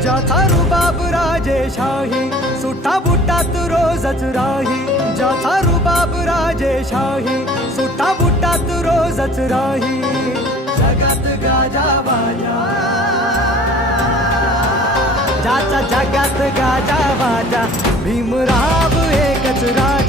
ज्याचा रुबाब राजेशाही, सुट्टा बुट्टात रोजच राही. ज्याचा रुबाब राजेशाही, सुट्टा बुट्टात रोजच राही. जगात गाजा बाजा, ज्याचा जगात गाजा बाजा, भीमराव एकच राही.